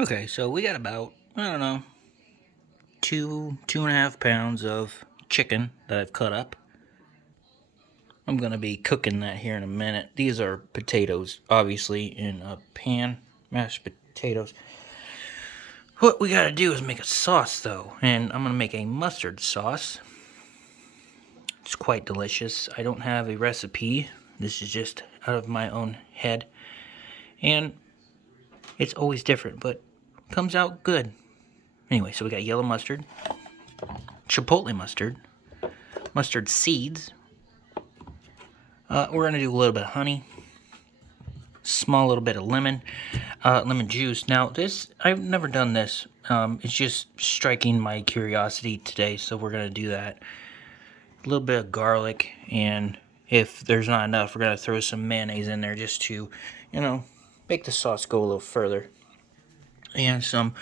Okay, so we got about, I don't know, 2.5 pounds of chicken that I've cut up. I'm going to be cooking that here in a minute. These are potatoes, obviously, in a pan, mashed potatoes. What we got to do is make a sauce, though, and I'm going to make a mustard sauce. It's quite delicious. I don't have a recipe. This is just out of my own head. And it's always different, but comes out good. Anyway, so we got yellow mustard, chipotle mustard, mustard seeds. We're going to do a little bit of honey, small little bit of lemon juice. Now, this, I've never done this. It's just striking my curiosity today, so we're going to do that. A little bit of garlic, and if there's not enough, we're going to throw some mayonnaise in there just to, make the sauce go a little further. And some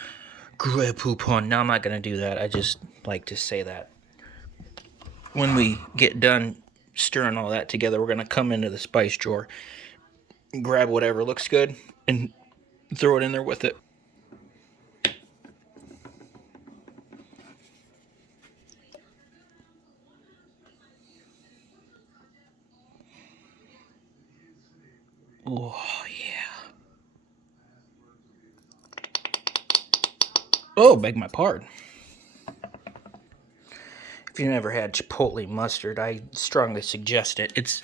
Grey Poupon. Now, I'm not going to do that. I just like to say that. When we get done stirring all that together, we're going to come into the spice drawer, grab whatever looks good, and throw it in there with it. Oh, yeah. Oh, beg my pardon. If you've never had chipotle mustard, I strongly suggest it. It's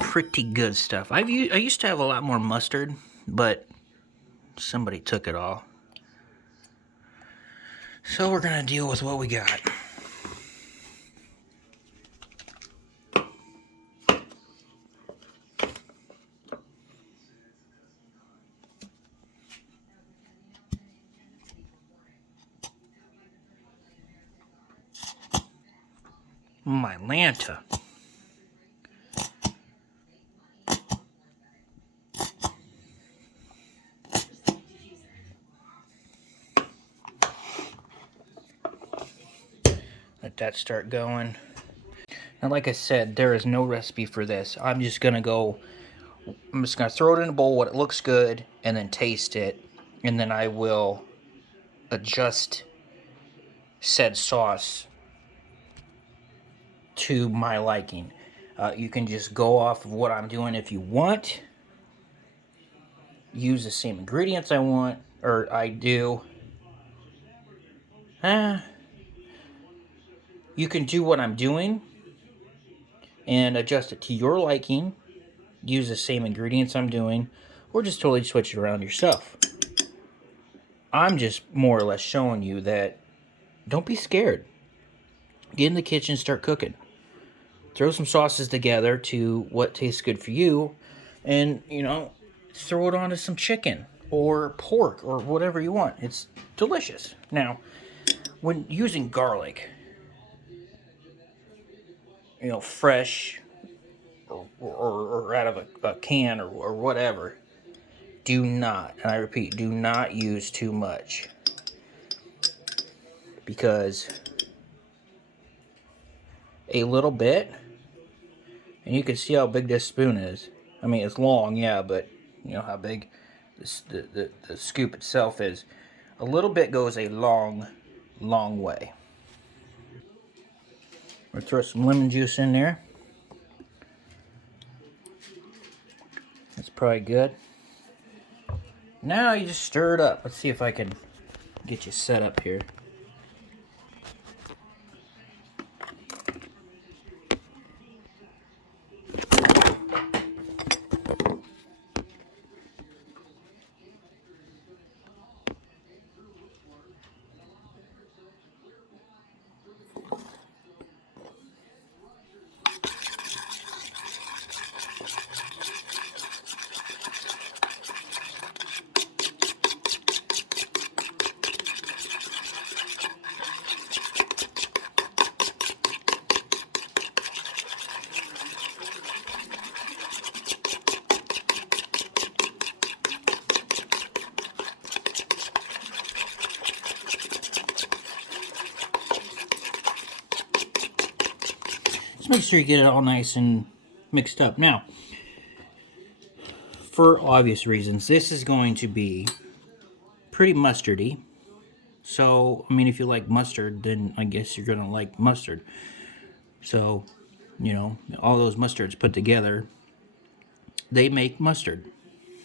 pretty good stuff. I used to have a lot more mustard, but somebody took it all. So we're going to deal with what we got. My Lanta. Let that start going. Now, like I said, there is no recipe for this. I'm just going to throw it in a bowl, what it looks good, and then taste it. And then I will adjust said sauce to my liking. You can just go off of what I'm doing if you want. Use the same ingredients I want, or I do. You can do what I'm doing and adjust it to your liking. Use the same ingredients I'm doing, or just totally switch it around yourself. I'm just more or less showing you that don't be scared. Get in the kitchen, start cooking. Throw some sauces together to what tastes good for you, and, throw it onto some chicken or pork or whatever you want. It's delicious. Now, when using garlic, fresh or out of a can or whatever, do not, and I repeat, do not use too much, because a little bit, and you can see how big this spoon is. I mean, it's long, yeah, but you know how big the scoop itself is. A little bit goes a long, long way. We'll throw some lemon juice in there. That's probably good. Now you just stir it up. Let's see if I can get you set up here. Just make sure you get it all nice and mixed up. Now, for obvious reasons, this is going to be pretty mustardy. So, I mean, if you like mustard, then I guess you're going to like mustard. So, you know, all those mustards put together, they make mustard.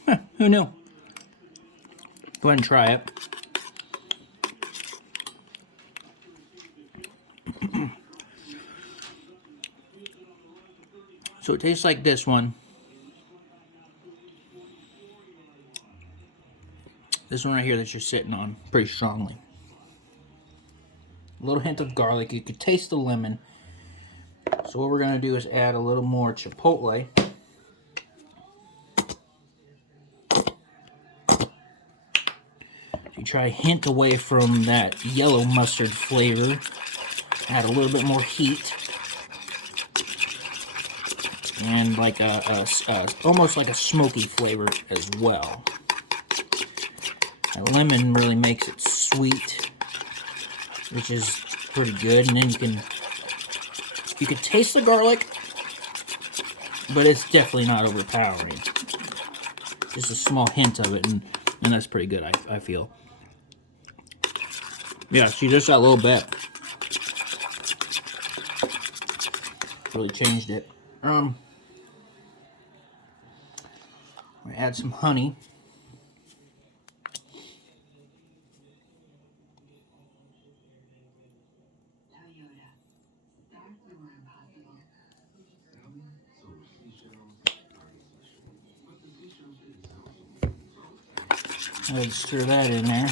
Huh, who knew? Go ahead and try it. So it tastes like this one. This one right here that you're sitting on pretty strongly. A little hint of garlic. You could taste the lemon. So what we're going to do is add a little more chipotle. You try a hint away from that yellow mustard flavor. Add a little bit more heat. And like almost like a smoky flavor as well. That lemon really makes it sweet, which is pretty good. And then you can taste the garlic, but it's definitely not overpowering. Just a small hint of it, and that's pretty good, I feel. Yeah, see, just that little bit really changed it. We add some honey. Let's stir that in there.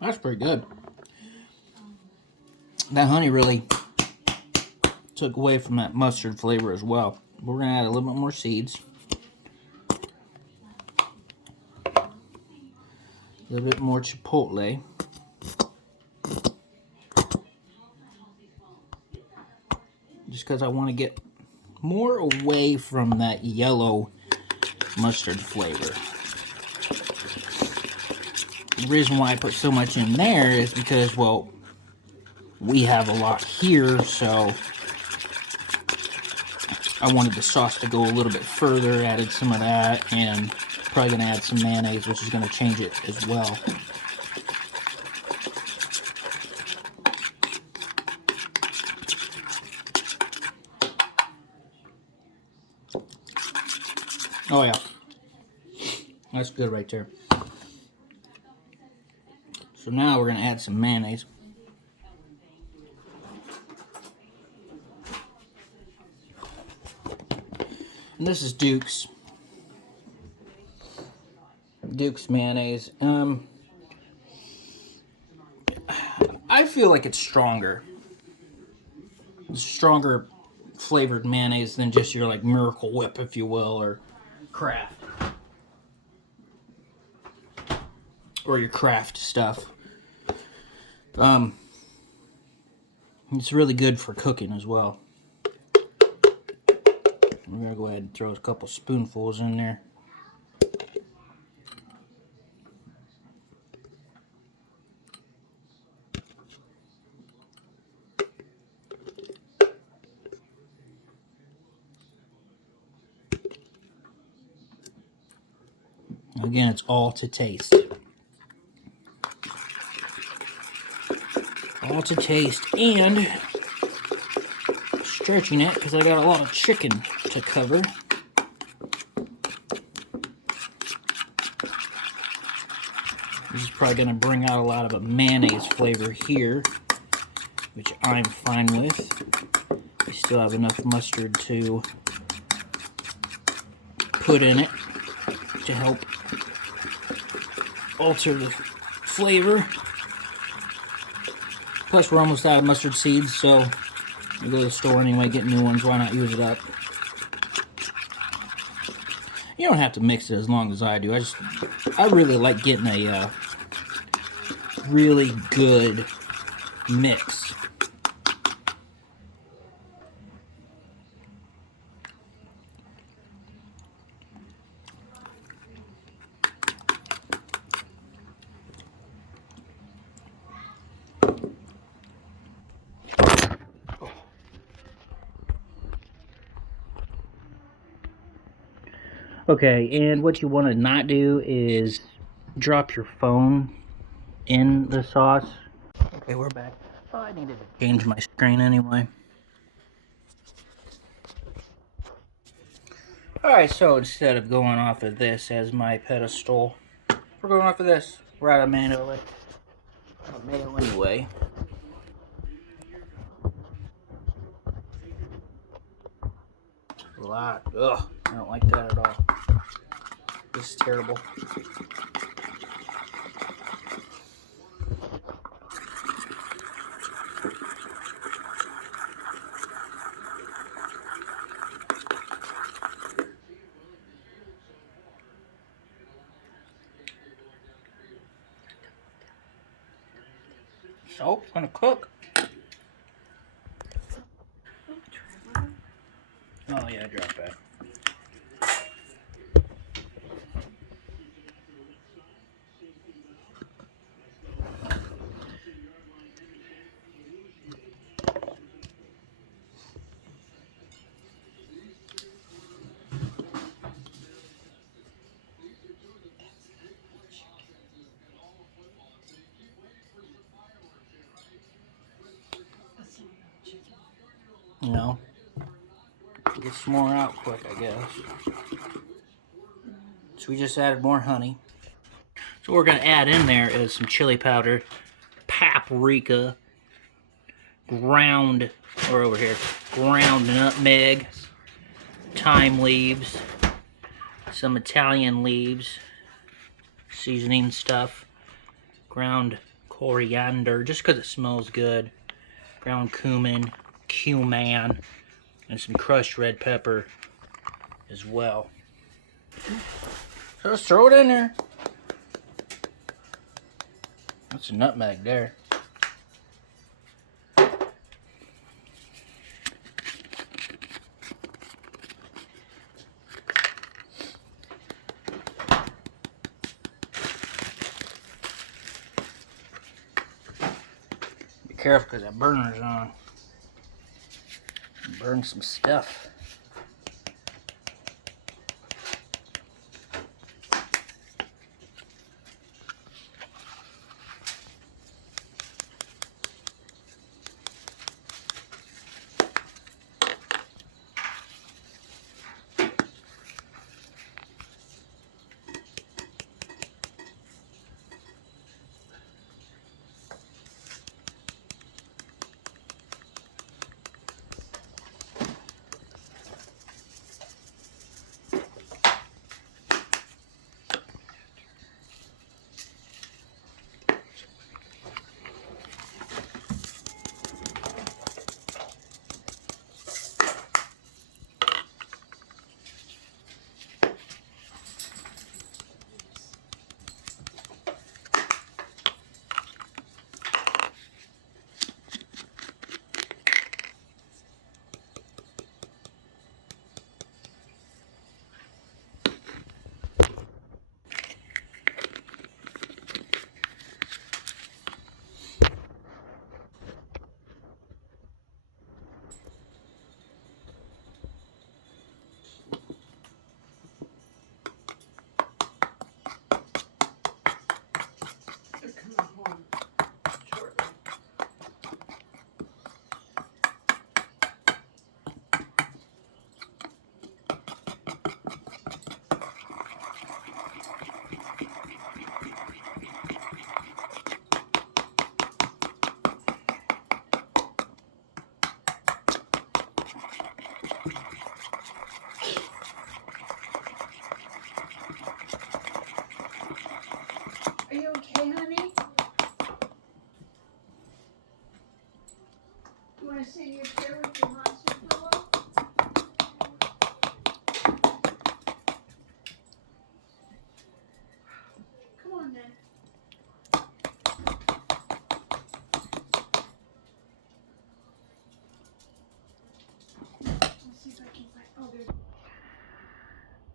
That's pretty good. That honey really took away from that mustard flavor as well. We're going to add a little bit more seeds. A little bit more chipotle. Just because I want to get more away from that yellow mustard flavor. The reason why I put so much in there is because, well, we have a lot here, so I wanted the sauce to go a little bit further. Added some of that, and probably going to add some mayonnaise, which is going to change it as well. Oh yeah, that's good right there. So now we're going to add some mayonnaise. And this is Duke's mayonnaise. I feel like it's stronger. It's stronger flavored mayonnaise than just your like Miracle Whip, if you will, or Kraft. Or your Kraft stuff. It's really good for cooking as well. We're going to go ahead and throw a couple spoonfuls in there. Again, it's all to taste. All to taste, and stretching it because I got a lot of chicken to cover. This is probably going to bring out a lot of a mayonnaise flavor here, which I'm fine with. We still have enough mustard to put in it to help alter the flavor. Plus, we're almost out of mustard seeds, so we go to the store anyway, get new ones. Why not use it up? You don't have to mix it as long as I do. I really like getting a really good mix. Okay, and what you want to not do is drop your phone in the sauce. Okay, we're back. Oh, I needed to change my screen anyway. Alright, so instead of going off of this as my pedestal, we're going off of this. We're out of mayo anyway. A lot. Ugh, I don't like that at all. This is terrible. So, it's gonna cook. Oh yeah, drop that. You know, get some more out quick, I guess. So we just added more honey. So what we're gonna add in there is some chili powder, paprika, ground nutmeg, thyme leaves, some Italian leaves, seasoning stuff, ground coriander, just because it smells good, ground cumin, and some crushed red pepper as well. So just throw it in there. That's a nutmeg there. Be careful because that burner's on. Burn some stuff. Are you okay, honey? You want to sit in your chair with your monster pillow?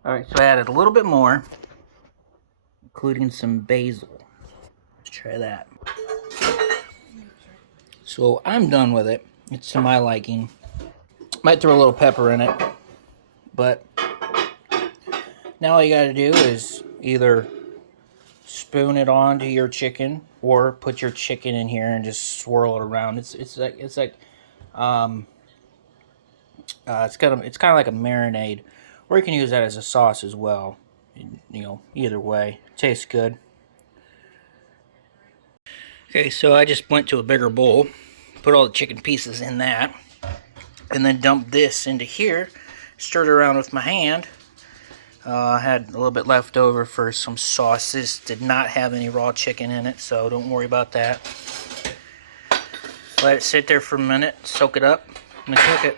Alright, so I added a little bit more, including some basil. Let's try that. So I'm done with it. It's to my liking. Might throw a little pepper in it, but now all you gotta do is either spoon it onto your chicken or put your chicken in here and just swirl it around. It's kind of like a marinade, or you can use that as a sauce as well. You know, either way, it tastes good. Okay, so I just went to a bigger bowl, put all the chicken pieces in that, and then dumped this into here, stirred it around with my hand. I had a little bit left over for some sauces. Did not have any raw chicken in it, so don't worry about that. Let it sit there for a minute, soak it up, and cook it.